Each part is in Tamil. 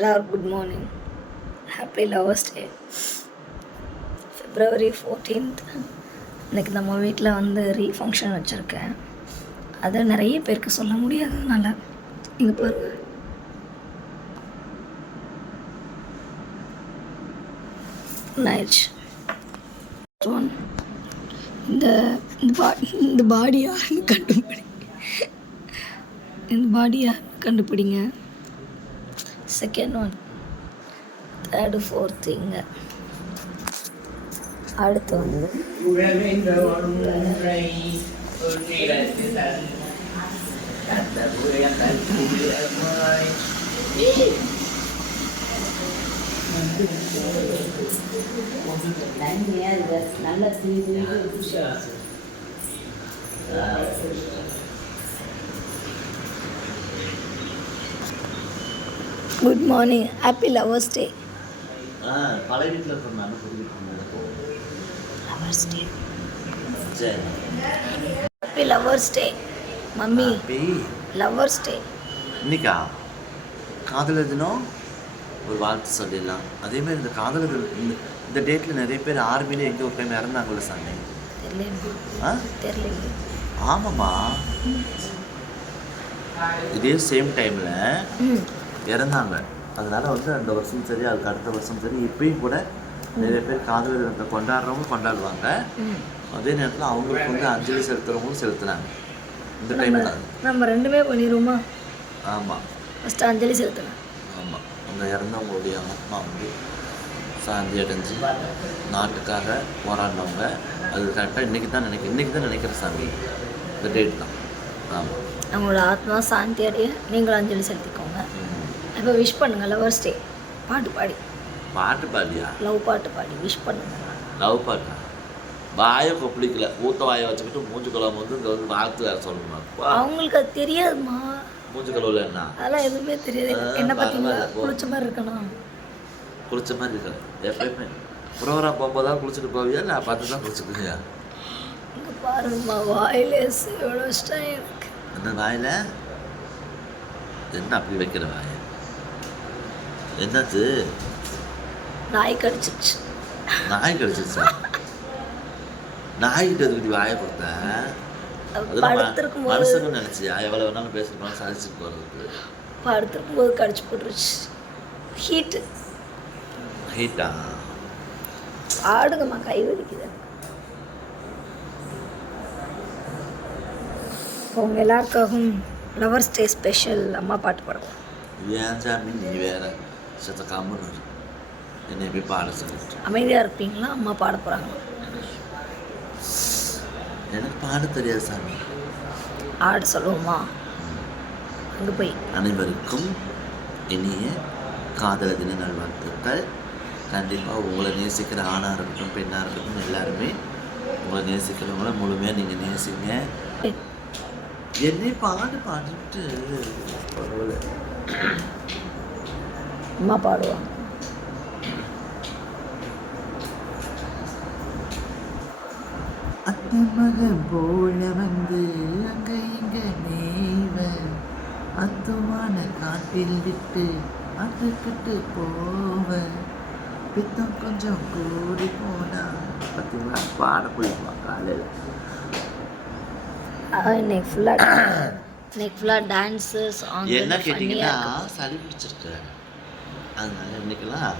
எல்லாரும் குட் மார்னிங். ஹாப்பி லவர்ஸ் டே. February 14th. இன்றைக்கி நம்ம வீட்டில் வந்து ஃபங்க்ஷன் வச்சுருக்கேன். அதை நிறைய பேருக்கு சொல்ல முடியாததுனால இங்கே பாருங்க. Night one. இந்த பாடி யாருன்னு கண்டுபிடிங்க. Second one, third, fourth. இங்கே அடுத்து வந்து குட் மார்னிங், ஹாப்பி லவர்ஸ் டே. பழைய வீட்டில் சொன்னாங்க லவர்ஸ் டே. ஹாப்பி லவர்ஸ் டே மம்மி. லவர்ஸ் டே இன்னைக்கா காதலர் தினம் ஒரு வாழ்த்து சொல்லிடலாம். அதே மாதிரி இந்த காதலர் இந்த டேட்டில் நிறைய பேர் ஆர்மியில எங்கே ஒரு டைம் இறந்தாங்கல்ல சாமி. தெரியல. ஆமாம்மா, இதே சேம் டைமில் இறந்தாங்க. அதனால வந்து அந்த வருஷம் சரி, அதுக்கு அடுத்த வருஷம் சரி, இப்பயும் கூட நிறைய பேர் காதலர் தினத்தை கொண்டாடுறவங்க கொண்டாடுவாங்க. அதே நேரத்தில் அவங்களுக்கு வந்து அஞ்சலி செலுத்துறவங்களும் செலுத்துனாங்க. இந்த டைம் தான் நம்ம ரெண்டுமே பண்ணிடுவோமா? ஆமாம், ஃபஸ்ட்டு அஞ்சலி செலுத்தலாம். ஆமாம், அவங்க இறந்தவங்களுடைய ஆத்மா வந்து சாந்தி அடைஞ்சு நாட்டுக்காக போராடினவங்க. அது கரெக்டாக இன்றைக்கி தான் நினைக்கிறேன் சாமி. இந்த டேட் தான். ஆமாம், அவங்களோட ஆத்மா சாந்தி அடைய நீங்களும் அஞ்சலி செலுத்திக்கோங்க. இப்போ விஷ் பண்ணுங்க. லவர்ஸ் டே பாட்டு பாடியா? லவ் பாட்டு பாடி விஷ் பண்ணுங்க. லவ் பாட்டா? வாயை கொப்பளிக்கல, ஊத்த வாயை வச்சுக்கிட்டு மூஞ்சு கழுவாம வந்து இங்கே வந்து வாழ்த்து வேறு சொல்லணுமா? அவங்களுக்கு அது தெரியாதுமா. மூஞ்சு கழுவல என்ன? அதெல்லாம் எதுவுமே தெரியாது. என்ன பார்த்தீங்களா? குளிச்ச மாதிரி இருக்கணும். குளிச்ச மாதிரி இருக்கணும் எப்பயுமே. ப்ரோக்ராம் போகும்போது குளிச்சுட்டு போவியா? நான் பார்த்து தான் குளிச்சுக்குவியா? இங்கே பாருங்கம்மா, வாயில எவ்வளோ இஷ்டம் எனக்கு. என்ன வாயில் என்ன அப்படி வைக்கிற வாயை? என்னது? நாய் கடிச்சிச்சு. நாய் கடிச்சிச்சா? நாய்கிட்ட அதுக்கிட்ட வாயை கொடுத்தேன். மனுஷங்க நினச்சியா எவ்வளோ வேணாலும் பேசிட்டு சாதிச்சுட்டு போகிறதுக்கு? படுத்துருக்கும் போது கடிச்சு போட்டுருச்சு. ஹீட்டா? ஆடுங்கம்மா, கை வலிக்குது. உங்கள் எல்லாருக்காகவும் லவர்ஸ் டே ஸ்பெஷல் அம்மா பாட்டு பாடுவோம். ஏன் சாமி நீ வேற சத்த காமன்னு என்னை போய் பாட சொல்லிட்டு அமைதியாக இருப்பீங்களா? அம்மா பாட போகிறாங்க. எனக்கு பாட தெரியாது சாமி. ஆட சொல்லுவோமா? அங்கே போய் அனைவருக்கும் இனிய காதலர் தின நல்வாழ்த்துக்கள். கண்டிப்பாக உங்களை நேசிக்கிற ஆணாக இருக்கட்டும் பெண்ணாக இருக்கட்டும் எல்லாருமே உங்களை நேசிக்கிறவங்கள முழுமையாக நீங்கள் நேசிங்க. என்னை பாடிட்டு அம்மா பாடுவாங்க. அந்த மகன் போல வந்து அங்க இங்க மேவ அத்துமான காட்டில் விட்டு அட்டுக்கிட்டு போவ பித்தம் கொஞ்சம் கூடி போனா பார்த்தீங்களா? பாட போயிடுமா காலையில். இன்னைக்கு ஃபுல்லாக டான்ஸு சாங். என்ன கேட்டிங்கன்னா சளி பிடிச்சிருக்கு, அதனால இன்னைக்கெல்லாம்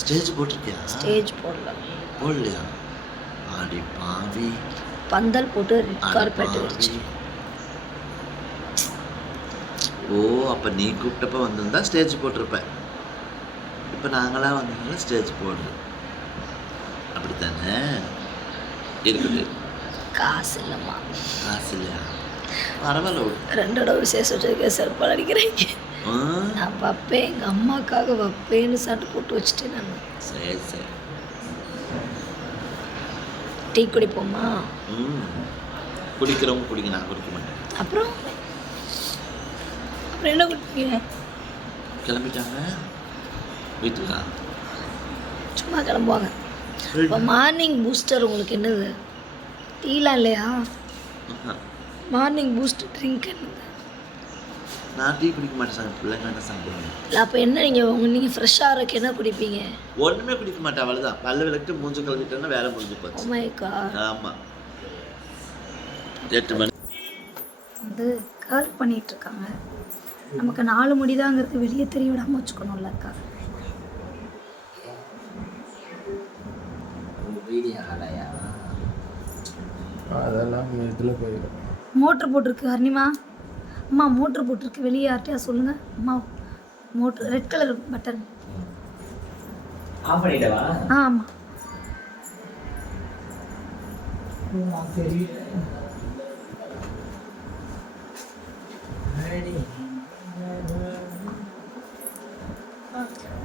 ஸ்டேஜ் போட்டிருக்கியா? ஸ்டேஜ் போடலையா? ஆடி பாவி, பந்தல் போட்டு கார்பெட் வச்சு. ஓ, அப்போ நீ கூப்பிட்டப்ப வந்திருந்தா ஸ்டேஜ் போட்டிருப்பேன். இப்போ நாங்களாம் வந்ததுனால ஸ்டேஜ் போடுறோம். அப்படித்தானே இருக்குது. காசு இல்லைம்மா. காசு இல்லையா? பரவாயில்ல. 2 தடவை விசேஷம் வச்சுருக்கேன். செருப்பால் அடிக்கிறீங்க. நான் வைப்பேன், எங்கள் அம்மாக்காக வைப்பேன்னு சட்டை போட்டு வச்சுட்டேன் நான். சரி டீ குடிப்போமா? குடிக்கிறவங்க குடிங்க, நான் குடிக்க மாட்டேன். அப்புறம் என்ன குடிப்பீங்க? கிளம்பிட்டாங்க வீட்டுக்கா? சும்மா கிளம்புவாங்க. இப்போ மார்னிங் பூஸ்டர் உங்களுக்கு என்னது? டீலாம் இல்லையா? மார்னிங் பூஸ்ட் ட்ரிங்க் என்னது? நான் டீ குடிக்க மாட்டேன் சாமி, பிள்ளைங்க என்ன சாப்பிடுவாங்க. அப்போ என்ன நீங்கள் ஃப்ரெஷ்ஷாக இருக்க என்ன குடிப்பீங்க? ஒன்றுமே குடிக்க மாட்டேன், அவ்வளோதான். பல்லு விளக்கிட்டு மூஞ்சு கழுவிட்டேன்னா வேலை முடிஞ்சு போச்சு. Oh my God. ஆமாம், 8 மணி வந்து கால் பண்ணிகிட்டு இருக்காங்க. நமக்கு 4 முடிதாங்கிறது வெளியே தெரிய விடாமல் வச்சுக்கணும்ல அக்கா. அதெல்லாம் இதில் போயிடும். மோட்ரு போட்டிருக்கு அருணிமா. அம்மா மோட்ரு போட்டிருக்கு, வெளியே யார்ட்டையா சொல்லுங்கள். அம்மா motor red colour button off பண்ணிடவா? ஆமாம்.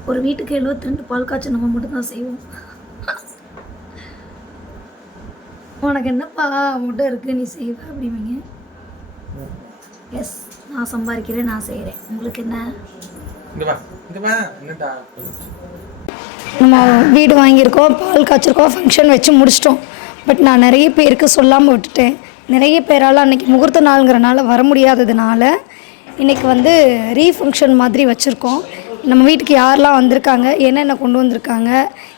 ஒரு வீட்டுக்கு 72 பால் காய்ச்சி நம்ம மட்டும்தான் செய்வோம். உனக்கு என்னப்பா முட்டை இருக்குது நீ செய்வ அப்படிவீங்க. எஸ், நான் சம்பாதிக்கிறேன், நான் செய்கிறேன். உங்களுக்கு என்ன? நம்ம வீடு வாங்கியிருக்கோம், பால் காய்ச்சிருக்கோம், ஃபங்க்ஷன் வச்சு முடிச்சிட்டோம். பட் நான் நிறைய பேருக்கு சொல்லாமல் விட்டுட்டேன். நிறைய பேரால் அன்றைக்கி முகூர்த்த நாளுங்கிறனால வர முடியாததுனால இன்றைக்கி வந்து ரீஃபங்க்ஷன் மாதிரி வச்சுருக்கோம். நம்ம வீட்டுக்கு யாரெல்லாம் வந்திருக்காங்க, என்னென்ன கொண்டு வந்திருக்காங்க,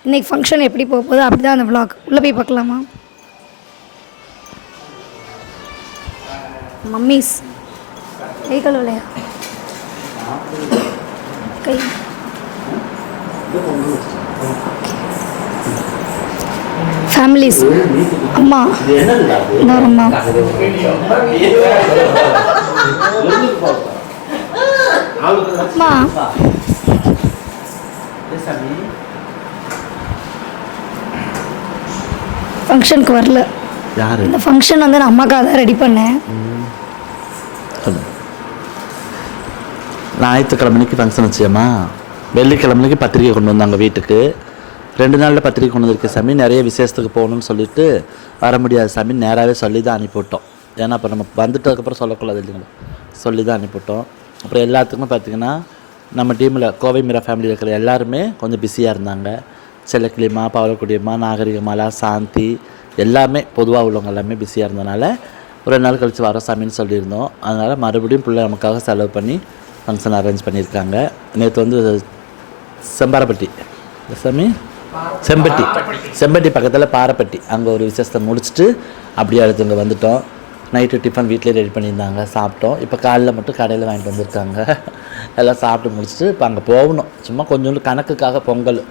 இன்றைக்கி ஃபங்க்ஷன் எப்படி போக போகுது, அப்படி தான் அந்த விளாக். உள்ளே போய் பார்க்கலாமா? மம்மிஸ் கை கழுவலையா? கை ஃபேமிலிஸ். அம்மா இன்னொரு அம்மா. அம்மா ஃபங்க்ஷனுக்கு வரல. யார்? இந்த ஃபங்க்ஷன் வந்து நான் அம்மாக்காக தான் ரெடி பண்ணேன். ஞாயிற்றுக்கிழமைக்கு ஃபங்க்ஷன் வச்சியம்மா, வெள்ளிக்கிழமைக்கு பத்திரிக்கை கொண்டு வந்தாங்க வீட்டுக்கு. 2 நாளில் பத்திரிக்கை கொண்டு வந்திருக்க சாமி. நிறைய விசேஷத்துக்கு போகணும்னு சொல்லிட்டு வர முடியாது சாமி, நேராகவே சொல்லி தான் அனுப்பிவிட்டோம். ஏன்னா இப்போ நம்ம வந்துட்டதுக்கப்புறம் சொல்லக்கூடாது இல்லைங்களா, சொல்லி தான் அனுப்பிவிட்டோம். அப்புறம் எல்லாத்துக்குமே பார்த்திங்கன்னா நம்ம டீமில் கோவை மீரா ஃபேமிலியில் இருக்கிற எல்லாருமே கொஞ்சம் பிஸியாக இருந்தாங்க. செல்லக்கிளியம்மா, பவளக்குடியம்மா, நாகரிகமாலா, சாந்தி, எல்லாமே பொதுவாக உள்ளவங்க எல்லாமே பிஸியாக இருந்தனால ஒரு 2 நாள் கழித்து வர சாமின்னு சொல்லியிருந்தோம். அதனால் மறுபடியும் பிள்ளை நமக்காக செலவு பண்ணி ஃபங்க்ஷன் அரேஞ்ச் பண்ணியிருக்காங்க. நேற்று வந்து செம்பாரப்பட்டி சாமி, செம்பட்டி பக்கத்தில் பாறைப்பட்டி, அங்கே ஒரு விசேஷத்தை முடிச்சுட்டு அப்படியே அடுத்து இங்கே வந்துட்டோம். நைட்டு டிஃபன் வீட்டிலே ரெடி பண்ணியிருந்தாங்க, சாப்பிட்டோம். இப்போ காலையில் மட்டும் கடையில் வாங்கிட்டு வந்திருக்காங்க. எல்லாம் சாப்பிட்டு முடிச்சுட்டு இப்போ அங்கே போகணும். சும்மா கொஞ்சோண்டு கணக்குக்காக பொங்கல்.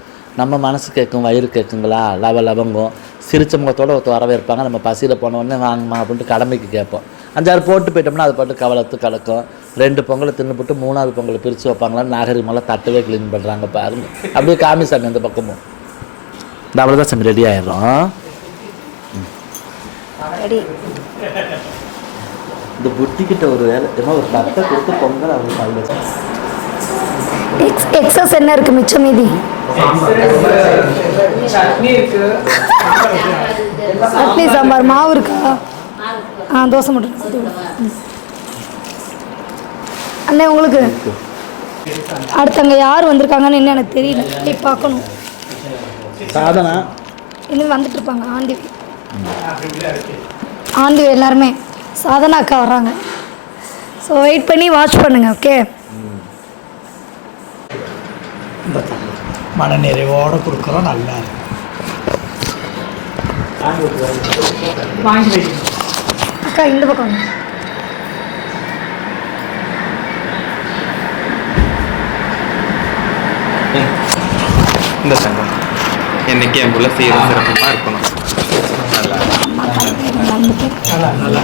நம்ம மனசு கேட்கும், வயிறு கேட்குங்களா, லவங்கம் சிரிச்ச முகத்தோடு ஒருத்தர் வரவேற்பாங்க. நம்ம பசியில் போனோடனே வாங்கம்மா அப்படின்ட்டு கடமைக்கு கேட்போம். 5-6 போட்டு போயிட்டோம்னா அது பாட்டு கவலத்து கிடக்கும். 2 பொங்கலை தின்னுபிட்டு 3வது பொங்கலை பிரித்து வைப்பாங்களான்னு நாகரிகமெல்லாம் தட்டவே க்ளீன் பண்ணுறாங்க பாருங்க. அப்படியே காமிச்சாங்க இந்த பக்கமும். இந்த அவ்வளோதான் சாமி, ரெடி ஆயிடுறோம். இந்த புட்டிக்கிட்ட ஒரு வேலை ஏன்னா ஒரு தட்டை கொடுத்து பொங்கல் அவங்களுக்கு எக்ஸஸ் என்ன இருக்குது மிச்சம் மீதி? சட்னி சாம்பார் மாவு இருக்கா? தோசை மட்டும். அண்ணே உங்களுக்கு அடுத்தவங்க யார் வந்திருக்காங்கன்னு என்ன எனக்கு தெரியல, போய் பார்க்கணும். சாதனா இன்னும் வந்துட்டு இருப்பாங்க. ஆண்டி எல்லாருமே சாதனா அக்கா வர்றாங்க. ஸோ வெயிட் பண்ணி வாட்ச் பண்ணுங்க. ஓகே, மன நிறைவோடு கொடுக்குறோம். நல்லா அக்கா இந்த பக்கம் இந்த சங்கம் என்னைக்கு என் புள்ள சீர சிறப்பமாக இருக்கணும். நல்லா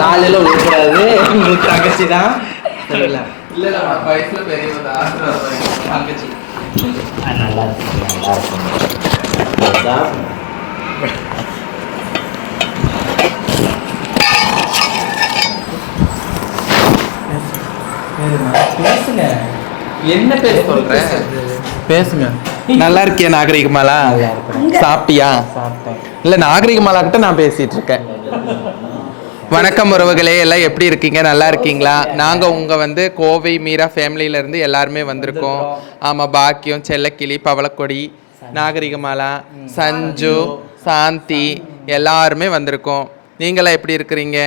காலையில் விழுக்கூடாது. உங்களுக்கு தங்கச்சி தான் தெரியல. இல்லை வயசுல பெரியவதா தங்கச்சி. நல்லா இருக்கும். பேசுங்க. என்ன பேச சொல்ற? பேசுங்க. நல்லா இருக்கியா நாகரிகமாலா? சாப்பிட்டியா? இல்ல நாகரிகமாலா கிட்ட நான் பேசிட்டு இருக்கேன். வணக்கம் உறவுகளே, எல்லாம் எப்படி இருக்கீங்க? நல்லா இருக்கீங்களா? நாங்கள் உங்கள் கோவை மீரா ஃபேமிலியிலேருந்து எல்லாருமே வந்திருக்கோம். ஆமாம், பாக்கியம், செல்லக்கிளி, பவளக்கொடி, நாகரிகமாலா, சஞ்சு, சாந்தி எல்லாருமே வந்திருக்கோம். நீங்களாம் எப்படி இருக்கிறீங்க?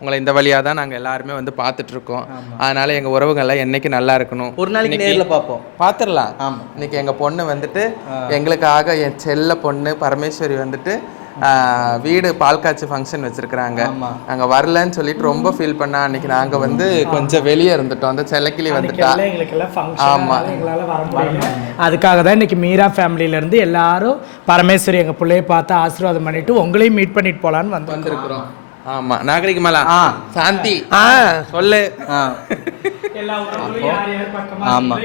உங்களை இந்த வழியாக தான் நாங்கள் எல்லாருமே பார்த்துட்ருக்கோம். அதனால் எங்கள் உறவுகள்லாம் என்றைக்கு நல்லா இருக்கணும். ஒரு நாளைக்கு நேரில் பார்ப்போம், பார்த்துடலாம். ஆமாம், இன்றைக்கி எங்கள் பொண்ணு எங்களுக்காக என் செல்ல பொண்ணு பரமேஸ்வரி வீடு பால் காய்ச்சி ஃபங்க்ஷன் வச்சுருக்குறாங்க. நாங்கள் வரலன்னு சொல்லிட்டு ரொம்ப ஃபீல் பண்ணா. அன்றைக்கி நாங்கள் கொஞ்சம் வெளியே இருந்துட்டோம். அந்த செல்லக்கிளி வந்துட்டா. ஆமாம், எங்களால் வர முடியல. அதுக்காக தான் இன்றைக்கி மீரா ஃபேமிலியிலேருந்து எல்லாரும் பரமேஸ்வரி எங்கள் பிள்ளையை பார்த்து ஆசீர்வாதம் பண்ணிவிட்டு உங்களையும் மீட் பண்ணிட்டு போகலான்னு வந்திருக்கிறோம். ஆமா, நாகரிகமாலா சாந்தி சொல்லு. ஆமா,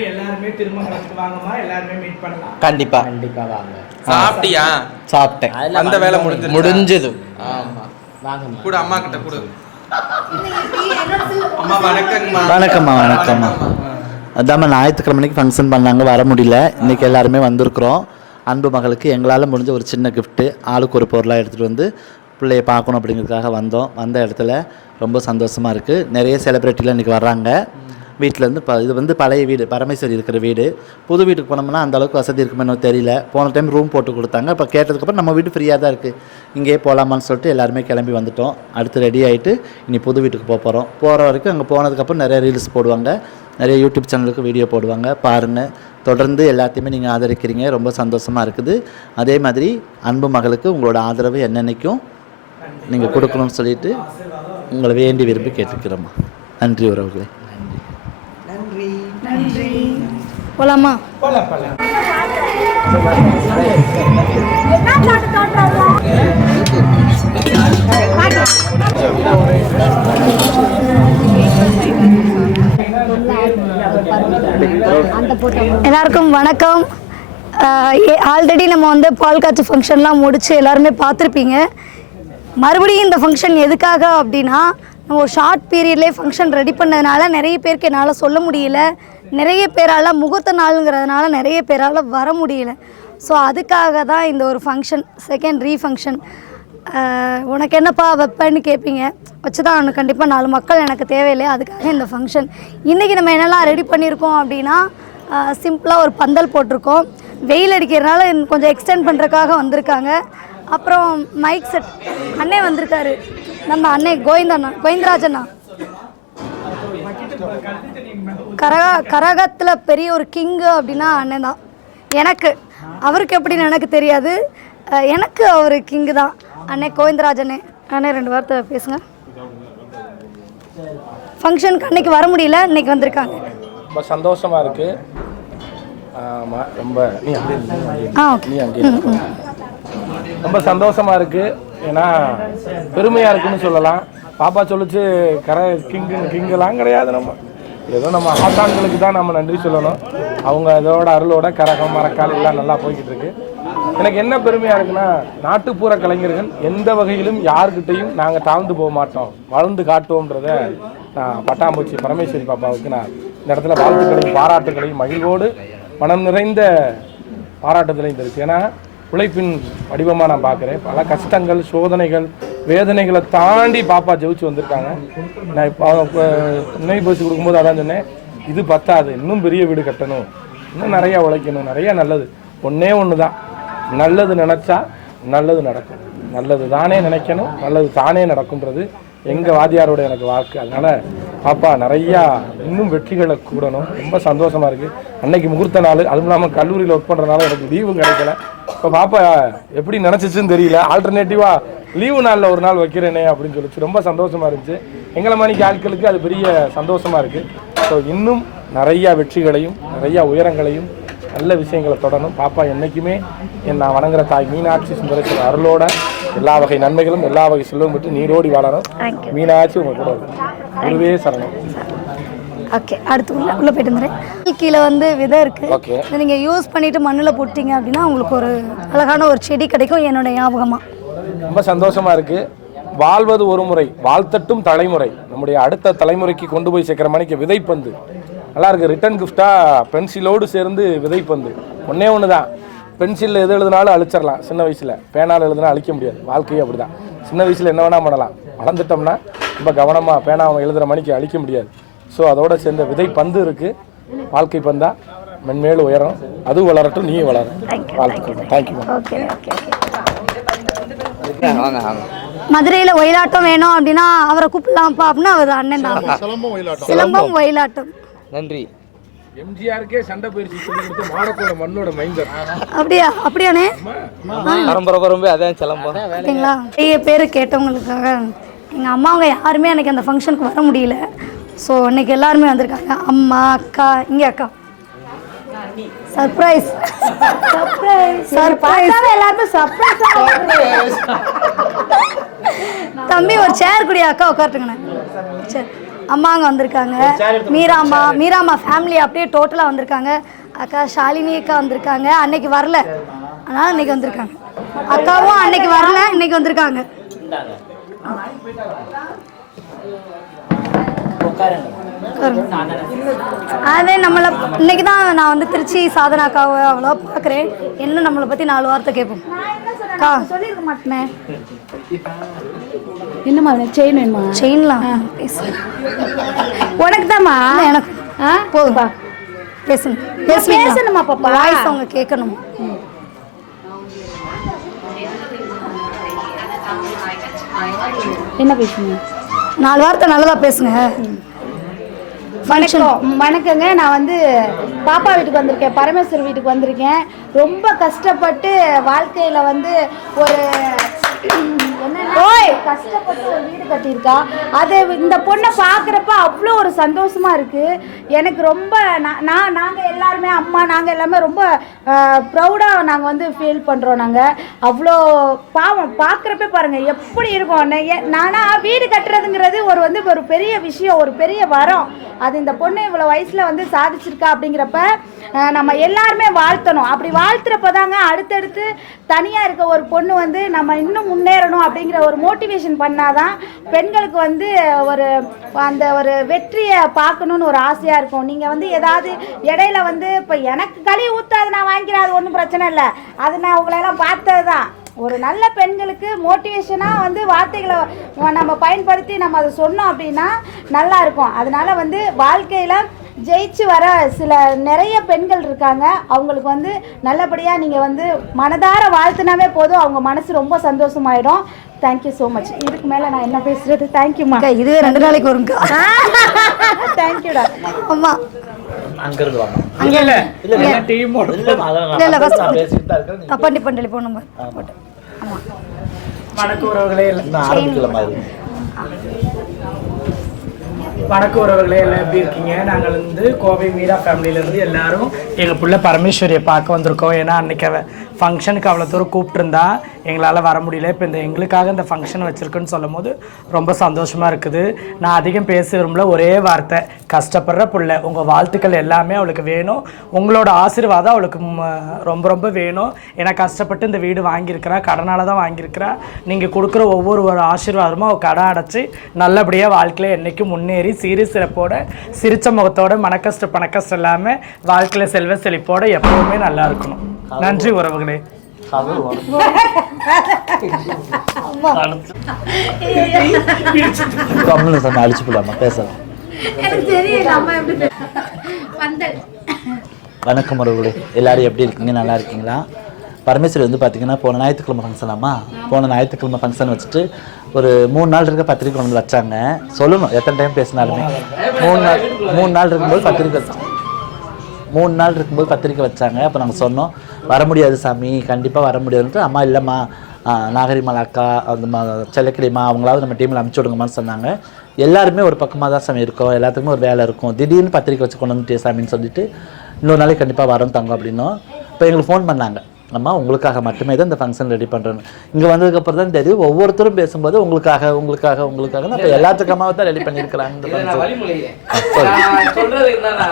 கண்டிப்பா கண்டிப்பா வாங்க. சாப்பிட்டியா? சாப்பிட்டேன். அந்த வேலை முடிஞ்சது. ஆமா, கூட அம்மா கிட்ட கூட. அம்மா வணக்கம்மா. வணக்கம்மா. வணக்கம்மா. அதாம்மா, ஞாயிற்றுக்கிழமைக்கு ஃபங்க்ஷன் பண்ணாங்க, வர முடியல. இன்றைக்கி எல்லாருமே வந்திருக்கிறோம். அன்பு மகளுக்கு எங்களால் முடிஞ்ச ஒரு சின்ன கிஃப்ட்டு, ஆளுக்கு ஒரு பொருளாக எடுத்துகிட்டு பிள்ளையை பார்க்கணும் அப்படிங்கிறதுக்காக வந்தோம். வந்த இடத்துல ரொம்ப சந்தோஷமாக இருக்குது. நிறைய செலிப்ரிட்டிலாம் இன்றைக்கி வர்றாங்க வீட்டிலேருந்து. இது பழைய வீடு, பரமேஸ்வரி இருக்கிற வீடு. புது வீட்டுக்கு போனோம்னா அந்தளவுக்கு வசதி இருக்குமே இன்னும் தெரியல. போன டைம் ரூம் போட்டு கொடுத்தாங்க. இப்போ கேட்டதுக்கப்புறம் நம்ம வீடு ஃப்ரீயாக தான் இருக்குது, இங்கேயே போகலாமான்னு சொல்லிட்டு எல்லாருமே கிளம்பி வந்துட்டோம். அடுத்து ரெடி ஆகிட்டு இனி புது வீட்டுக்கு போகிறோம். போகிற வரைக்கும் அங்கே போனதுக்கப்புறம் நிறைய ரீல்ஸ் போடுவாங்க, நிறைய யூடியூப் சேனலுக்கு வீடியோ போடுவாங்க. பாருங்கள், தொடர்ந்து எல்லாத்தையுமே நீங்கள் ஆதரிக்கிறீங்க, ரொம்ப சந்தோஷமாக இருக்குது. அதே மாதிரி அன்பு மகளுக்கு உங்களோட ஆதரவு என்னென்னைக்கும் நீங்கள் கொடுக்கணும்னு சொல்லிட்டு உங்களை வேண்டி விரும்பி கேட்டுக்கிறோம்மா. நன்றி உறவுகளே. நன்றி நன்றி. போலாமா? எல்லாருக்கும் வணக்கம். ஆல்ரெடி நம்ம பால் காய்ச்சி ஃபங்க்ஷன்லாம் முடிச்சு எல்லாருமே பார்த்துருப்பீங்க. மறுபடியும் இந்த ஃபங்க்ஷன் எதுக்காக அப்படின்னா, நம்ம ஒரு ஷார்ட் பீரியட்லேயே ஃபங்க்ஷன் ரெடி பண்ணதுனால நிறைய பேருக்கு என்னால் சொல்ல முடியல, நிறைய பேரால் முகூர்த்த நாளுங்கிறதுனால நிறைய பேரால் வர முடியல. ஸோ அதுக்காக தான் இந்த ஒரு ஃபங்க்ஷன், செகண்ட் ரீஃபங்க்ஷன். உனக்கு என்னப்பா வைப்பேன்னு கேட்பீங்க, வச்சு தான் அவனுக்கு கண்டிப்பாக 4 மக்கள் எனக்கு தேவையில்லை. அதுக்காக இந்த ஃபங்க்ஷன். இன்றைக்கி நம்ம என்னெல்லாம் ரெடி பண்ணியிருக்கோம் அப்படின்னா, சிம்பிளாக ஒரு பந்தல் போட்டிருக்கோம். வெயில் அடிக்கிறதுனால கொஞ்சம் எக்ஸ்டெண்ட் பண்ணுறதுக்காக வந்திருக்காங்க. அப்புறம் மைக் செட் அண்ணே வந்திருக்காரு, நம்ம அண்ணே கோவிந்தராஜண்ணா. கரகத்தில் பெரிய ஒரு கிங்கு அப்படின்னா அண்ணன் தான். எனக்கு அவருக்கு எப்படின்னு எனக்கு தெரியாது, எனக்கு அவர் கிங்கு தான். அண்ணே கோவிந்தராஜண்ணே, அண்ணே 2 வார்த்தை பேசுங்க. ஃபங்க்ஷனுக்கு அன்னைக்கு வர முடியல, இன்னைக்கு வந்திருக்காங்க. ரொம்ப சந்தோஷமாக இருக்குது. ஆமாம், ரொம்ப ரொம்ப சந்தோஷமாக இருக்குது. ஏன்னா பெருமையாக இருக்குன்னு சொல்லலாம். பாப்பா சொல்லிச்சு கிங்கெல்லாம் கிடையாது. நம்ம ஏதோ நம்ம ஆசான்களுக்கு தான் நம்ம நன்றி சொல்லணும். அவங்க அதோட அருளோட கரகம் மரக்கால் எல்லாம் நல்லா போய்கிட்டு இருக்கு. எனக்கு என்ன பெருமையாக இருக்குன்னா, நாட்டுப்புற கலைஞர்கள் எந்த வகையிலும் யாருக்கிட்டையும் நாங்கள் தாழ்ந்து போக மாட்டோம், வளர்ந்து காட்டுவோன்றத நான் பட்டாம்பூச்சி பரமேஸ்வரி பாப்பாவுக்கு நான் இந்த இடத்துல வாழ்த்துக்களையும் பாராட்டுகளையும் மகிழ்வோடு மனம் நிறைந்த பாராட்டுதலையும் தெரிவிச்சு. ஏன்னா உழைப்பின் வடிவமாக நான் பார்க்குறேன். பல கஷ்டங்கள், சோதனைகள், வேதனைகளை தாண்டி பாப்பா ஜெயிச்சு வந்திருக்காங்க. நான் இப்போ நினைவு பரிசு கொடுக்கும்போது அதான் சொன்னேன், இது பத்தாது, இன்னும் பெரிய வீடு கட்டணும், இன்னும் நிறையா உழைக்கணும், நிறையா நல்லது. ஒன்று தான், நல்லது நினச்சா நல்லது நடக்கும், நல்லது தானே நினைக்கணும், நல்லது தானே நடக்கும்ன்றது எங்கள் வாதியாரோட எனக்கு வாக்கு. அதனால் பாப்பா நிறையா இன்னும் வெற்றிகளை கூடணும். ரொம்ப சந்தோஷமாக இருக்குது. அன்னைக்கு முகூர்த்த நாள், அதுவும் இல்லாமல் கல்லூரியில் ஒர்க் பண்ணுறதுனால எனக்கு லீவும் கிடைக்கல. இப்போ பாப்பா எப்படி நினச்சிச்சுன்னு தெரியல, ஆல்டர்னேட்டிவாக லீவு நாளில் ஒரு நாள் வைக்கிறேனே அப்படின்னு சொல்லிச்சு. ரொம்ப சந்தோஷமாக இருந்துச்சு. எங்களை மணிக்கு ஆட்களுக்கு அது பெரிய சந்தோஷமாக இருக்குது. ஸோ இன்னும் நிறையா வெற்றிகளையும் நிறையா உயரங்களையும் நல்ல விஷயங்களை தொடரணும். பாப்பா என்றைக்குமே நான் வணங்குற தாய் மீனாட்சி சுந்தரேஸ்வரர் அருளோட எல்லா வகை நன்மைகளும் எல்லா வகை செல்வம் பெற்று நீரோடி வாழணும். மீனாட்சி உங்க கூட குருவே சரணம். ஓகே, அடுத்து உள்ள போயிட்டு இருந்தேன். கீழே விதை இருக்கு. ஓகே, நீங்க யூஸ் பண்ணிட்டு மண்ணில் போட்டீங்க அப்படின்னா உங்களுக்கு ஒரு அழகான ஒரு செடி கிடைக்கும். என்னோட ஞாபகமா ரொம்ப சந்தோஷமா இருக்கு. வாழ்வது ஒரு முறை, வாழ்த்தட்டும் தலைமுறை. நம்முடைய அடுத்த தலைமுறைக்கு கொண்டு போய் சேர்க்கிற மணிக்கு விதைப்பந்து நல்லா இருக்குது. ரிட்டன் கிஃப்டாக பென்சிலோடு சேர்ந்து விதைப்பந்து ஒன்றே ஒன்று தான். பென்சிலில் எது எழுதினாலும் அழிச்சிடலாம் சின்ன வயசில், பேனால் எழுதுனா அழிக்க முடியாது. வாழ்க்கையே அப்படி தான். சின்ன வயசில் என்ன வேணால் பண்ணலாம், வளர்ந்துட்டோம்னா ரொம்ப கவனமாக பேனா அவன் எழுதுகிற மணிக்கு அழிக்க முடியாது. ஸோ அதோடு சேர்ந்த விதை பந்து இருக்குது. வாழ்க்கை பந்தா மென்மேலும் உயரும், அதுவும் வளரட்டும், நீயும் வளரும். வாழ்த்துக்கள். தேங்க்யூ. ஓகே ஓகே மதுரையில் ஒயிலாட்டம் வேணும் அப்படின்னா அவரை கூப்பிடலாம்ப்பா அப்படின்னா அவர் அண்ணன் தான். சிலம்பம் ஒயிலாட்டம். நன்றி. எம்ஜிஆருக்கே சண்டை பயிற்சி சொல்லி கொடுத்து மாடக்கோட மண்ணோட மைந்தர். அப்படியாண்ணே? பரம்பரை அதான் சிலம்பம். பார்த்தீங்களா, நிறைய பேர் கேட்டவங்களுக்காக எங்கள் அம்மாவங்க யாருமே எனக்கு அந்த ஃபங்க்ஷனுக்கு வர முடியல. ஸோ இன்னைக்கு எல்லாருமே வந்திருக்காங்க. அம்மா, அக்கா, இங்கே அக்கா. சர்ப்ரைஸ் எல்லாருமே சர்ப்ரைஸ். தம்பி ஒரு சேர் கூடிய அக்கா உட்காந்துங்கண்ணே. சரி, அம்மா அங்கே வந்திருக்காங்க. மீராமா ஃபேமிலி அப்படியே டோட்டலாக வந்திருக்காங்க. அக்கா ஷாலினி அக்கா வந்திருக்காங்க. அன்னைக்கு வரல, அதனால் இன்னைக்கு வந்திருக்காங்க. அக்காவும் அன்னைக்கு வரல, இன்னைக்கு வந்திருக்காங்க. அதே நம்மளை இன்னைக்கு தான் நான் வந்து திருச்சி சாதனா அக்காவை அவ்வளோ பார்க்குறேன். என்ன நம்மளை பற்றி 4 வார்த்தை கேட்போம். அக்கா சொல்லியிருக்க மாட்டேனே. என்னம்மா செயின் வேணுமா? செயின்லாம் உனக்கு தாம்மா? எனக்கு போதும்பா. பேசுங்க. பேசணுமா பாப்பா? வாய்ஸ் அவங்க கேட்கணுமா? என்ன பேசுங்க? 4 வார்த்தை நல்லதாக பேசுங்க. வணக்கங்க. நான் வந்து பாப்பா வீட்டுக்கு வந்திருக்கேன், பரமேஸ்வர் வீட்டுக்கு வந்திருக்கேன். ரொம்ப கஷ்டப்பட்டு வாழ்க்கையில் வந்து ஒரு கஷ்டப்பட்டு ஒரு வீடு கட்டியிருக்கா. அது இந்த பொண்ணை பார்க்குறப்ப அவ்வளோ ஒரு சந்தோஷமா இருக்கு எனக்கு. ரொம்ப நாங்கள் எல்லாருமே அம்மா நாங்கள் எல்லாமே ரொம்ப ப்ரௌடாக நாங்கள் வந்து ஃபீல் பண்ணுறோம். நாங்கள் அவ்வளோ பாவம் பார்க்குறப்ப பாருங்கள் எப்படி இருக்கோம். நானா வீடு கட்டுறதுங்கிறது ஒரு பெரிய விஷயம், ஒரு பெரிய வரம். அது இந்த பொண்ணு இவ்வளோ வயசில் வந்து சாதிச்சிருக்கா அப்படிங்கிறப்ப நம்ம எல்லாருமே வாழ்த்தணும். அப்படி வாழ்த்துறப்ப தாங்க அடுத்தடுத்து தனியாக இருக்க ஒரு பொண்ணு வந்து நம்ம இன்னும் முன்னேறணும் அப்படிங்கிற ஒரு மோட்டிவேஷன் பண்ணாதான் பெண்களுக்கு வந்து ஒரு வெற்றியை பார்க்கணுன்னு ஒரு ஆசையாக இருக்கும். நீங்கள் வந்து ஏதாவது இடையில வந்து இப்போ எனக்கு களி ஊற்றாது நான் வாங்கிக்கிறேன், அது ஒன்றும் பிரச்சனை இல்லை. அது நான் உங்களெல்லாம் பார்த்தது தான். ஒரு நல்ல பெண்களுக்கு மோட்டிவேஷனாக வந்து வார்த்தைகளை நம்ம பயன்படுத்தி நம்ம அதை சொன்னோம் அப்படின்னா நல்லா இருக்கும். அதனால வந்து வாழ்க்கையில் ஜெயிச்சு வர நிறைய பெண்கள் இருக்காங்க. அவங்களுக்கு வந்து நல்லபடியாக நீங்கள் வந்து மனதார வாழ்த்துனாவே போதும், அவங்க மனசு ரொம்ப சந்தோஷமாயிடும். Thank you so much. இதுக்கு மேலே நான் என்ன பேசுறது? தேங்க்யூம்மா. இதுவே 2 நாளைக்கு வரும்க்கா. தேங்க்யூடா அம்மா. அங்கிருந்து வாங்க. வணக்க உறவுகளே, எல்லாம் எப்படி இருக்கீங்க? நாங்கள் வந்து கோவை மீரா ஃபேமிலியிலேருந்து எல்லாரும் எங்கள் பிள்ளை பரமேஸ்வரியை பார்க்க வந்திருக்கோம். ஏன்னா அன்றைக்கி ஃபங்க்ஷனுக்கு அவ்வளோ தூரம் கூப்பிட்டுருந்தா எங்களால் வர முடியல. இப்போ எங்களுக்காக இந்த ஃபங்க்ஷன் வச்சுருக்குன்னு சொல்லும் போது ரொம்ப சந்தோஷமாக இருக்குது. நான் அதிகம் பேச விரும்பல, ஒரே வார்த்தை, கஷ்டப்படுற பிள்ளை. உங்கள் வாழ்த்துக்கள் எல்லாமே அவளுக்கு வேணும். உங்களோட ஆசீர்வாதம் அவளுக்கு ரொம்ப ரொம்ப வேணும். ஏன்னா கஷ்டப்பட்டு இந்த வீடு வாங்கியிருக்கிறா, கடனால் தான் வாங்கியிருக்கிறா. நீங்கள் கொடுக்குற ஒவ்வொரு ஆசீர்வாதமும் அவள் கடன் அடைச்சி நல்லபடியாக வாழ்க்கையில் என்றைக்கும் முன்னேறி சீரி சிறப்போட சிரிச்ச முகத்தோட மனக்கஷ்டம் பணக்கஷ்டம் இல்லாமல் வாழ்க்கையில் செல்வ செழிப்போட எப்பவுமே நல்லா இருக்கணும். நன்றி உறவுகளே. அழிச்சு போடாம பேசலாம். வணக்கம் உறவுகளே, எல்லாரும் எப்படி இருக்கீங்க? நல்லா இருக்கீங்களா? பரமேஸ்வரி வந்து பார்த்தீங்கன்னா போன ஞாயிற்றுக்கிழமை ஃபங்க்ஷனாமா, போன ஞாயிற்றுக்கிழமை ஃபங்க்ஷன் வச்சுட்டு ஒரு 3 நாள் இருக்க பத்திரிக்கை கொண்டு வச்சாங்க. சொல்லணும் எத்தனை டைம் பேசினாலுமே. 3 நாள் இருக்கும்போது பத்திரிக்கை வச்சாங்க. 3 நாள் இருக்கும்போது பத்திரிக்கை வச்சாங்க. அப்போ நாங்கள் சொன்னோம் வர முடியாது சாமி, கண்டிப்பாக வர முடியாதுன்ட்டு. அம்மா இல்லைம்மா, நாகரிகமால் அக்கா, அந்த செல்லக்கிளிமா அவங்களாவது நம்ம டீமில் அனுப்பிச்சி விடுங்கம்மான்னு சொன்னாங்க. எல்லாருமே ஒரு பக்கமாக தான் சாமி இருக்கோம், எல்லாத்துக்குமே ஒரு வேலை இருக்கும். திடீர்னு பத்திரிக்கை வச்சு கொண்டு வந்துட்டே சாமின்னு சொல்லிட்டு இன்னொரு நாளைக்கு கண்டிப்பாக வரோம் தங்க அப்படின்னோம். இப்போ எங்களுக்கு ஃபோன் பண்ணாங்க, அம்மா உங்களுக்காக மட்டுமே தான் இந்த ஃபங்க்ஷன் ரெடி பண்ணுறேன்னு. இங்கே வந்ததுக்கப்புறம் தான் தெரியும், ஒவ்வொருத்தரும் பேசும்போது உங்களுக்காக அப்போ எல்லாத்துக்குமாவே தான் ரெடி பண்ணியிருக்கிறாங்க இந்த ஃபங்க்ஷன். சொல்றது என்னன்னா,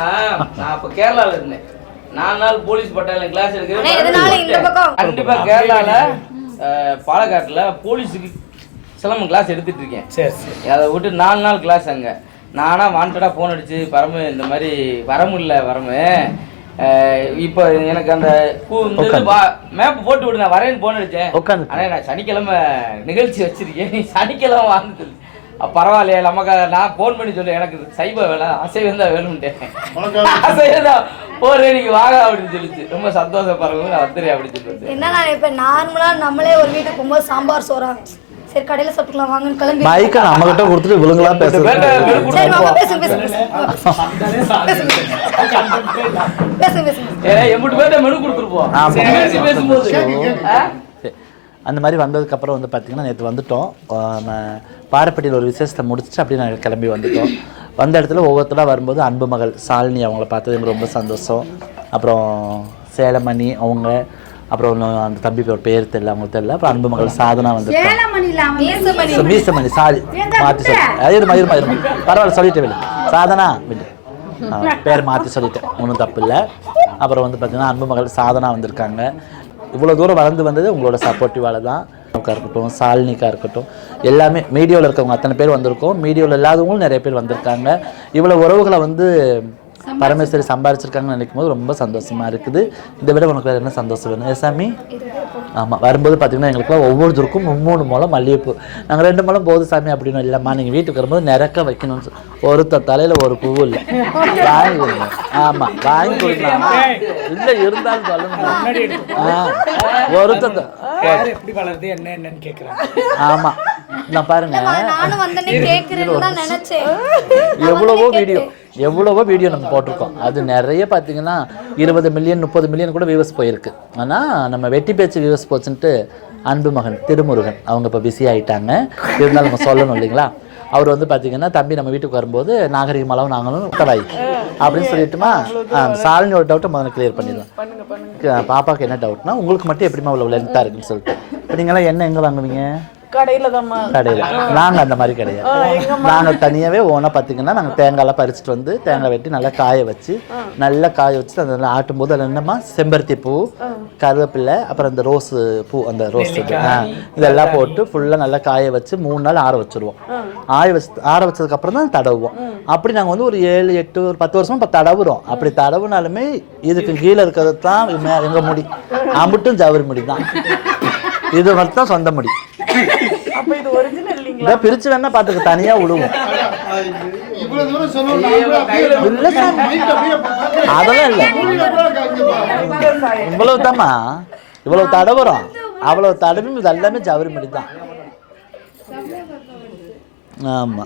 நான் இப்போ கேரளாவில் இருந்தேன். 4 நாள் போலீஸ் பட்டாலியன் கிளாஸ் எடுக்கிறேன். கண்டிப்பா கேரளால பாலக்காட்டுல போலீஸுக்கு சிலம்பம் கிளாஸ் எடுத்துட்டு இருக்கேன். சரி, அதை விட்டு 4 நாள் கிளாஸ் அங்க. நானாக வாண்டடாக ஃபோன் அடிச்சு பரமு இந்த மாதிரி வரமு இப்போ எனக்கு அந்த மேப் போட்டு விடு, நான் வரேன்னு ஃபோன் அடித்தேன். ஆனால் நான் சனிக்கிழமை நிகழ்ச்சி வச்சிருக்கேன், நீ சனிக்கிழமை வாங்க பரவாயில்லையா நமக்கு. நான் ஃபோன் பண்ணி சொல்லு, எனக்கு சைவ வேலை அசைவம் தான் வேணும்ட்டேன். அசைவம் தான் போறேன் நீங்க வாங்க அப்படின்னு சொல்லிச்சு. ரொம்ப சந்தோஷம் பாருங்க, நான் வந்துடுறேன் அப்படின்னு சொல்லிட்டு. என்ன நான் இப்போ நார்மலாக நம்மளே ஒரு வீட்டுக்கு போகும்போது சாம்பார் சோறா சரி கடையில் சாப்பிட்டுக்கலாம் வாங்கன்னு கிளம்பி மைக்கை நம்ம கிட்ட கொடுத்துட்டு விழுங்களா பேசுறேன். அந்த மாதிரி வந்ததுக்கப்புறம் வந்து பார்த்திங்கன்னா நேற்று வந்துட்டோம். பாரப்பட்டியில் ஒரு விசேஷத்தை முடிச்சுட்டு அப்படியே நாங்கள் கிளம்பி வந்துட்டோம். வந்த இடத்துல ஒவ்வொருத்தராக வரும்போது அன்பு மகள் சாலினி அவங்கள பார்த்தது எனக்கு ரொம்ப சந்தோஷம். அப்புறம் சேலமணி அவங்க, அப்புறம் அந்த தம்பி பேர் தெரியல, அவங்களுக்கு தெரியல. அப்புறம் அன்பு மகள் சாதனா வந்து மீசமணி சாரி மாற்றி சொல்லி பரவாயில்ல சொல்லிட்டேன் விடு சாதனா விடு பேர் மாற்றி சொல்லிட்டேன், ஒன்றும் தப்பு இல்லை. அப்புறம் வந்து பார்த்திங்கன்னா அன்பு மகள் சாதனா வந்திருக்காங்க. இவ்வளோ தூரம் வளர்ந்து வந்தது உங்களோட சப்போர்ட்டிவால தான். இருக்கட்டும் சாலினிக்கா இருக்கட்டும், எல்லாமே மீடியாவில் இருக்கவங்க அத்தனை பேர் வந்திருக்கோம். மீடியாவில் இல்லாதவங்களும் நிறைய பேர் வந்திருக்காங்க. இவ்வளோ உறவுகளை வந்து பரமேஸ்வரி சம்பாரிச்சிருக்காங்கன்னு நினைக்கும் போது ரொம்ப சந்தோஷமா இருக்குது. இதை விட உனக்கு வேறு என்ன சந்தோஷம் வேணும் சாமி? ஆமாம், வரும்போது பார்த்தீங்கன்னா எங்களுக்குலாம் ஒவ்வொருத்தருக்கும் 3 முழம் மல்லிகைப்பூ. நாங்கள் 2 முழம் போது சாமி அப்படின்னு இல்லைம்மா, நீங்கள் வீட்டுக்கு வரும்போது நிறக்க வைக்கணும்னு ஒருத்தர் தலையில் ஒரு பூ இல்லை வாங்கி கொடுங்க. ஆமாம் வாங்கி கொடுக்கலாம், இல்லை இருந்தாலும் சொல்லணும். ஒருத்தர் எப்படி வளருது என்னன்னு கேட்குறேன். ஆமாம் நான் பாருங்க எவ்வளவோ வீடியோ நம்ம போட்டிருக்கோம். அது நிறைய பார்த்தீங்கன்னா 20 மில்லியன் 30 மில்லியன் கூட வியூவர்ஸ் போயிருக்கு. ஆனால் நம்ம வெட்டி பேச்சு வியூவர்ஸ் போச்சுன்ட்டு அன்பு மகன் திருமுருகன் அவங்க இப்போ பிஸி ஆகிட்டாங்க. இருந்தாலும் நம்ம சொல்லணும் இல்லைங்களா. அவர் வந்து பார்த்தீங்கன்னா தம்பி நம்ம வீட்டுக்கு வரும்போது நாகரிகமாகவும் நாங்களும் உத்தராய் அப்படின்னு சொல்லிட்டுமா சாலினியோட டவுட்டை முதல்ல கிளியர் பண்ணிடுவோம். பாப்பாவுக்கு என்ன டவுட்னா உங்களுக்கு மட்டும் எப்படிமா அவ்வளோ லென்த்தாக இருக்குன்னு சொல்லிட்டு. இப்போ நீங்களாம் என்ன எங்கே வாங்குவீங்க? கடையில் நாங்கள் அந்த மாதிரி கிடையாது. நாங்கள் தனியாகவே ஓனாக பார்த்தீங்கன்னா நாங்கள் தேங்காயெல்லாம் பறிச்சுட்டு வந்து தேங்காய் வெட்டி நல்லா காய வச்சு அதில் ஆட்டும் போது அதில் என்னம்மா செம்பருத்தி பூ, கருவேப்பிலை, அப்புறம் இந்த ரோஸு பூ, அந்த ரோஸ் இதெல்லாம் போட்டு ஃபுல்லாக நல்லா காய வச்சு 3 நாள் ஆற வச்சுருவோம். ஆற வச்சதுக்கப்புறம் தான் தடவுவோம். அப்படி நாங்கள் வந்து ஒரு 7 8 ஒரு 10 வருஷமா இப்போ தடவுறோம். அப்படி தடவுனாலுமே இதுக்கு கீழே இருக்கிறது தான் எங்கள் முடி, அம்பிட்டும் ஜவுரி முடி தான். இது மட்டும் சொந்த முடி. பிரிச்சு வேணா பாத்துக்க, தனியா விடுவோம். அதெல்லாம் இல்ல, இவ்வளவு தாமா, இவ்வளவு தடவுறோம், அவ்வளவு தடவி இது எல்லாமே ஜவுரி முடி தான். ஆமா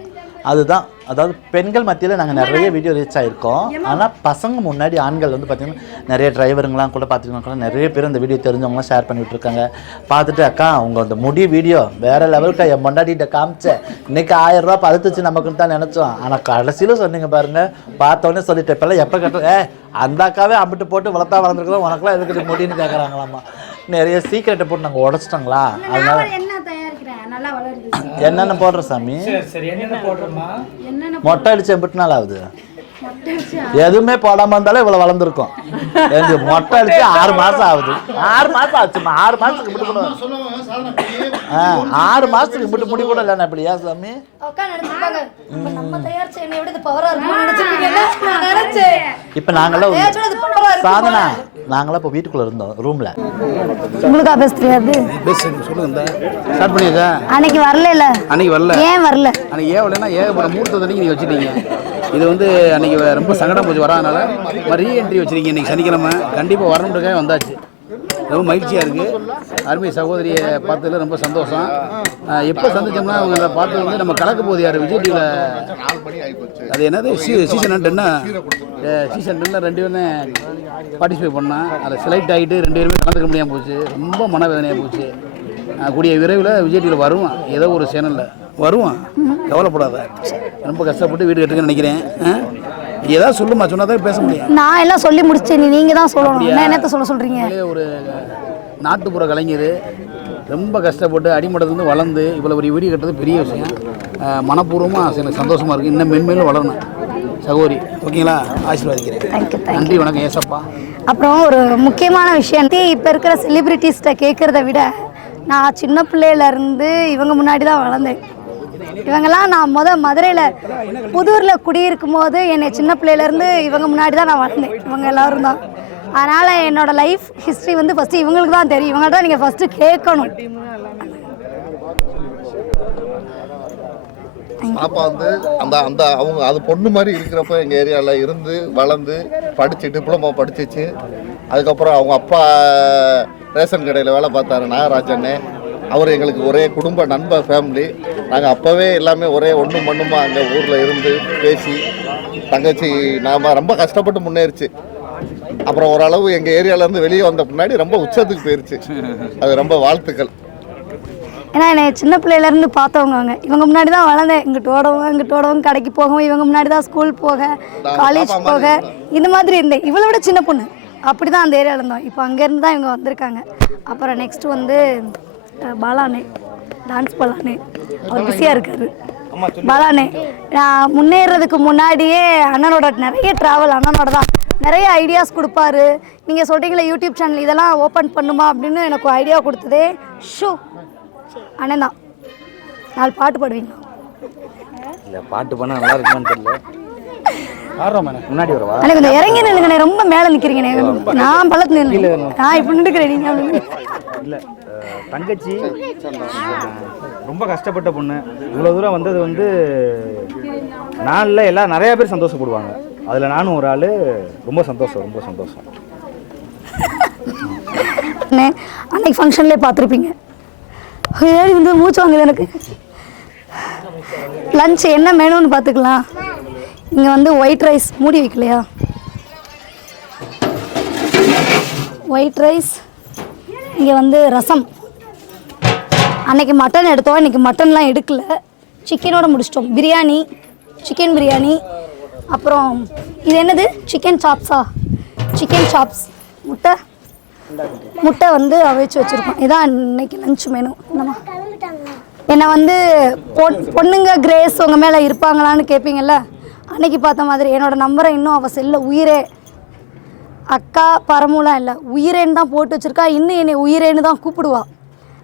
அதுதான். அதாவது பெண்கள் மத்தியில் நாங்கள் நிறைய வீடியோ ரீச் ஆகிருக்கோம். ஆனால் பசங்க முன்னாடி ஆண்கள் வந்து பார்த்திங்கன்னா நிறைய டிரைவருங்களாம் கூட பார்த்திங்கன்னா நிறைய பேர் அந்த வீடியோ தெரிஞ்சவங்களாம் ஷேர் பண்ணிகிட்டு இருக்காங்க. பார்த்துட்டு அக்கா உங்கள் அந்த முடி வீடியோ வேறு லெவலுக்கா என் பொண்டாட்டிகிட்ட காமிச்சேன், இன்றைக்கி 1000 ரூபா பதுத்துச்சு நமக்குன்னு தான் நினச்சோம். ஆனால் கடைசியில் சொன்னீங்க பாருங்கள், பார்த்தோன்னே சொல்லிட்டு இப்போல்லாம் எப்போ கட்டுறேன் அந்த அக்காவே அம்பிட்டு போட்டு வளர்ந்துருக்கோம், உனக்குலாம் எதுக்கு முடின்னு கேட்குறாங்களாம்மா. நிறைய சீக்கிரட்டை போட்டு நாங்கள் உடச்சிட்டோங்களா, அதனால என்னென்ன போடுற சாமி? மொட்டை அடிச்சு எம்பிட்டு நாள் ஆகுது? எதுவுமே போடாம இருந்தாலும் இவ்வளவு வளர்ந்துருக்கும். மொட்டை அடிச்சு 6 மாசம் ஆகுது. 6 மாசம் ஆச்சுமா, 6 மாசத்துக்கு முடி கூட 6 மாசத்துக்கு முடி முடி கூட இல்லைண்ணா. இப்படியா சாமி? இப்ப நாங்களாம் சாதனா நாங்களாம் இப்போ வீட்டுக்குள்ள இருந்தோம் ரூம்ல. உங்களுக்கா பேச தெரியாது? சொல்லுங்க ஸ்டார்ட் பண்ணியாச்சா? அன்னைக்கு வரல. அன்னைக்கு வரல. ஏன் வரல? அன்னைக்கு ஏன் வரலன்னா ஏகப்பட்ட முகூர்த்தத்தன்னைக்கு நீங்கள் வச்சுட்டீங்க. இது வந்து அன்னைக்கு ரொம்ப சங்கடம் போச்சு வராதனால ரீஎன்ட்ரி வச்சிருக்கீங்க. இன்னைக்கு சனிக்கிழமை கண்டிப்பாக வரணுன்றக்காக வந்தாச்சு. ரொம்ப மகிழ்ச்சியாக இருக்குது. அருமை சகோதரியை பார்த்ததில் ரொம்ப சந்தோஷம். எப்போ சந்திச்சோம்னா அவங்க பார்த்தது வந்து நம்ம கலக்க போது யார் விஜய் டிவியில் அது என்னது சீசன் 10 சீசன் 10 2 பேரும் பார்ட்டிசிபேட் பண்ணால் அதில் செலக்ட் ஆகிட்டு 2 பேருமே கலந்துக்க முடியாமல் போச்சு. ரொம்ப மனவேதனையாக போச்சு. கூடிய விரைவில் விஜய் டிவியில் வருவான், ஏதோ ஒரு சேனலில் வருவான், கவலைப்படாத. ரொம்ப கஷ்டப்பட்டு வீடு கட்டுங்கன்னு நினைக்கிறேன். ஏதாவது சொல்லுமா, சொன்னா தான் பேச முடியும். நான் எல்லாம் சொல்லி முடிச்சேன், நீங்க தான் சொல்லணும். என்னத்த சொல்றீங்க? ஒரு நாட்டுப்புற கலைஞர் ரொம்ப கஷ்டப்பட்டு அடிமட்டத்துலேருந்து வளர்ந்து இவ்வளோ ஒரு வீடியோ கட்டுறது பெரிய விஷயம். மனப்பூர்வமாக எனக்கு சந்தோஷமாக இருக்குது. இன்னும் மென்மேலும் வளரணும் சகோதரி. ஓகேங்களா? ஆசீர்வாதிக்கிறேன். நன்றி, வணக்கம். ஏசப்பா. அப்புறம் ஒரு முக்கியமான விஷயம், இப்போ இருக்கிற செலிபிரிட்டிஸ்ட்டை கேட்குறத விட நான் சின்ன பிள்ளையிலேருந்து இவங்க முன்னாடி தான் வளர்ந்தேன். இவங்கெல்லாம் நான் மதுரையில் புதூரில் குடியிருக்கும் போது என்னை சின்ன பிள்ளையிலேருந்து இவங்க முன்னாடி தான் நான் வளர்ந்தேன். இவங்க எல்லோரும் தான். அதனால் என்னோடய லைஃப் ஹிஸ்ட்ரி வந்து ஃபஸ்ட்டு இவங்களுக்கு தான் தெரியும். இவங்கள்ட்ட நீங்கள் ஃபஸ்ட்டு கேட்கணும். பாப்பா வந்து அந்த அந்த அவங்க அது பொண்ணு மாதிரி இருக்கிறப்ப எங்கள் ஏரியாவில் இருந்து வளர்ந்து படித்து டிப்ளமோ படிச்சிச்சு. அதுக்கப்புறம் அவங்க அப்பா ரேஷன் கடையில் வேலை பார்த்தாரு, நாகராஜன்னு. அவர் எங்களுக்கு ஒரே குடும்ப நண்பர் ஃபேமிலி. நாங்கள் அப்போவே எல்லாமே ஒரே ஒன்றும் மண்ணுமா அங்கே ஊரில் இருந்து பேசி தங்கச்சி நாம் ரொம்ப கஷ்டப்பட்டு முன்னேறிச்சு. அப்புறம் ஓரளவு எங்கள் ஏரியாவிலேருந்து வெளியே வந்த பின்னாடி ரொம்ப உச்சத்துக்கு போயிருச்சு. அது ரொம்ப வாழ்த்துக்கள். ஏன்னா என்னை சின்ன பிள்ளையிலேருந்து பார்த்தவங்க அவங்க. இவங்க முன்னாடி தான் வளர்ந்தேன். இங்கிட்டு ஓடவும் கடைக்கு போகவும், இவங்க முன்னாடி தான் ஸ்கூல் போக, காலேஜ் போக, இந்த மாதிரி இருந்தேன். இவளை விட சின்ன பொண்ணு அப்படி தான் அந்த ஏரியாவில் இருந்தோம். இப்போ அங்கேருந்து தான் இவங்க வந்திருக்காங்க. அப்புறம் நெக்ஸ்ட்டு வந்து பாலானே, டான்ஸ் பாலானே, அவர் பிஸியாக இருக்கார். பாலானே நான் முன்னேறதுக்கு முன்னாடியே அண்ணனோட நிறைய ட்ராவல், அண்ணனோட தான் நிறைய ஐடியாஸ் கொடுப்பாரு. நீங்கள் சொல்கிறீங்களே யூடியூப் சேனல் இதெல்லாம் ஓப்பன் பண்ணுமா அப்படின்னு எனக்கு ஐடியா கொடுத்ததே அண்ணன் தான். 4 பாட்டு பாடுவீங்களா? இல்லை, பாட்டு பண்ணால் நல்லா இருக்குமான்னு தெரியல. முன்னாடி வரவா? எனக்கு கொஞ்சம் இறங்கி நில்லுங்கண்ணே, ரொம்ப மேலே நிற்கிறீங்கண்ணே. நான் பள்ளத்து நின்று நான் இப்படி நின்றுக்கிறேன். நீங்கள் இல்லை, தங்கச்சி ரொம்ப கஷ்டப்பட்ட பொண்ணு. இவ்வளோ தூரம் வந்தது வந்து நாளில் எல்லாம் நிறையா பேர் சந்தோஷப்படுவாங்க. அதில் நானும் ஒரு ஆள். ரொம்ப சந்தோஷம், ரொம்ப சந்தோஷம். அன்னைக்கு ஃபங்க்ஷன்லேயே பார்த்துருப்பீங்க. ஏறி வந்து மூச்சு வாங்குது எனக்கு. லஞ்ச் என்ன மெனுன்னு பார்த்துக்கலாம். இங்கே வந்து ஒயிட் ரைஸ் மூடி வைக்கலையா? White rice. இங்கே வந்து ரசம். அன்னைக்கு மட்டன் எடுத்தோம், இன்றைக்கி மட்டன்லாம் எடுக்கல. சிக்கனோடு முடிச்சிட்டோம். பிரியாணி, சிக்கன் பிரியாணி. அப்புறம் இது என்னது? சிக்கன் சாப்ஸா? Chicken chops. முட்டை வந்து அவிச்சு வச்சுருக்கோம். இதான் இன்னைக்கு லஞ்ச் மெனு. என்னை வந்து பொண்ணுங்க கிரேஸ் உங்கள் மேலே இருப்பாங்களான்னு கேட்பீங்கள்ல, அன்னைக்கு பார்த்த மாதிரி என்னோடய நம்பரை இன்னும் அவள் செல்ல உயிரே, அக்கா பரமுலாம் இல்லை, உயிரேன்னு தான் போட்டு வச்சுருக்கா. இன்னும் என்னை உயிரேன்னு தான் கூப்பிடுவா.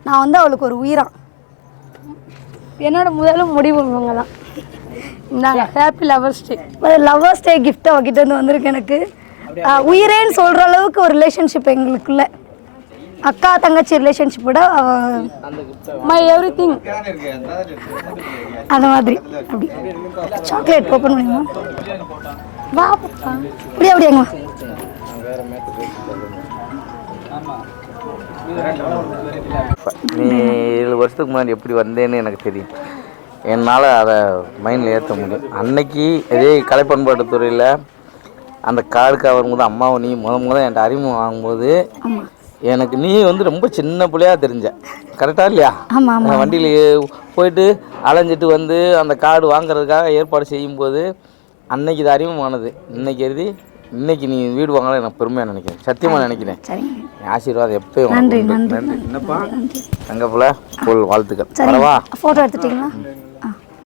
நான் வந்து அவளுக்கு ஒரு உயிரான். என்னோடய முதலும் முடிவு இவங்க தான். நான் ஹாப்பி லவர்ஸ் டே. லவர்ஸ் டே கிஃப்ட் அவகிட்ட வந்து வந்திருக்கு எனக்கு. உயிரேன்னு சொல்கிற அளவுக்கு ஒரு ரிலேஷன்ஷிப் எங்களுக்குள்ள. அக்கா தங்கச்சி ரிலேஷன்ஷிப்போட மை எவ்ரி திங் அந்த மாதிரி. அப்படி சாக்லேட் ஓப்பன் பண்ணுமா? வா அப்படியாங்க. நீ 7 வருஷத்துக்கு முன்னாடி எப்படி வந்தேன்னு எனக்கு தெரியும். என்னால் அதை மைண்டில் ஏற்ற முடியும். அன்னைக்கு இதே கலைப்பண்பாட்டு துறையில் அந்த கார்டுக்கு வரும்போது அம்மாவை நீ முதல் என்கிட்ட அறிமுகம் வாங்கும்போது எனக்கு நீ வந்து ரொம்ப சின்ன பிள்ளையா தெரிஞ்ச. கரெக்டாக இல்லையா? வண்டியில் போயிட்டு அலைஞ்சிட்டு வந்து அந்த கார்டு வாங்குறதுக்காக ஏற்பாடு செய்யும்போது அன்னைக்கு இது அறிமுகமானது. இன்னைக்கு நீ வீடு வாங்கலாம் எனக்கு பெருமையாக நினைக்கிறேன். சத்தியமாக நினைக்கிறேன். ஆசீர்வாதம் எப்பயும். நன்றி. என்னப்பா தங்கப்புல வாழ்த்துக்கள். ஃபோட்டோ எடுத்துட்டீங்களா?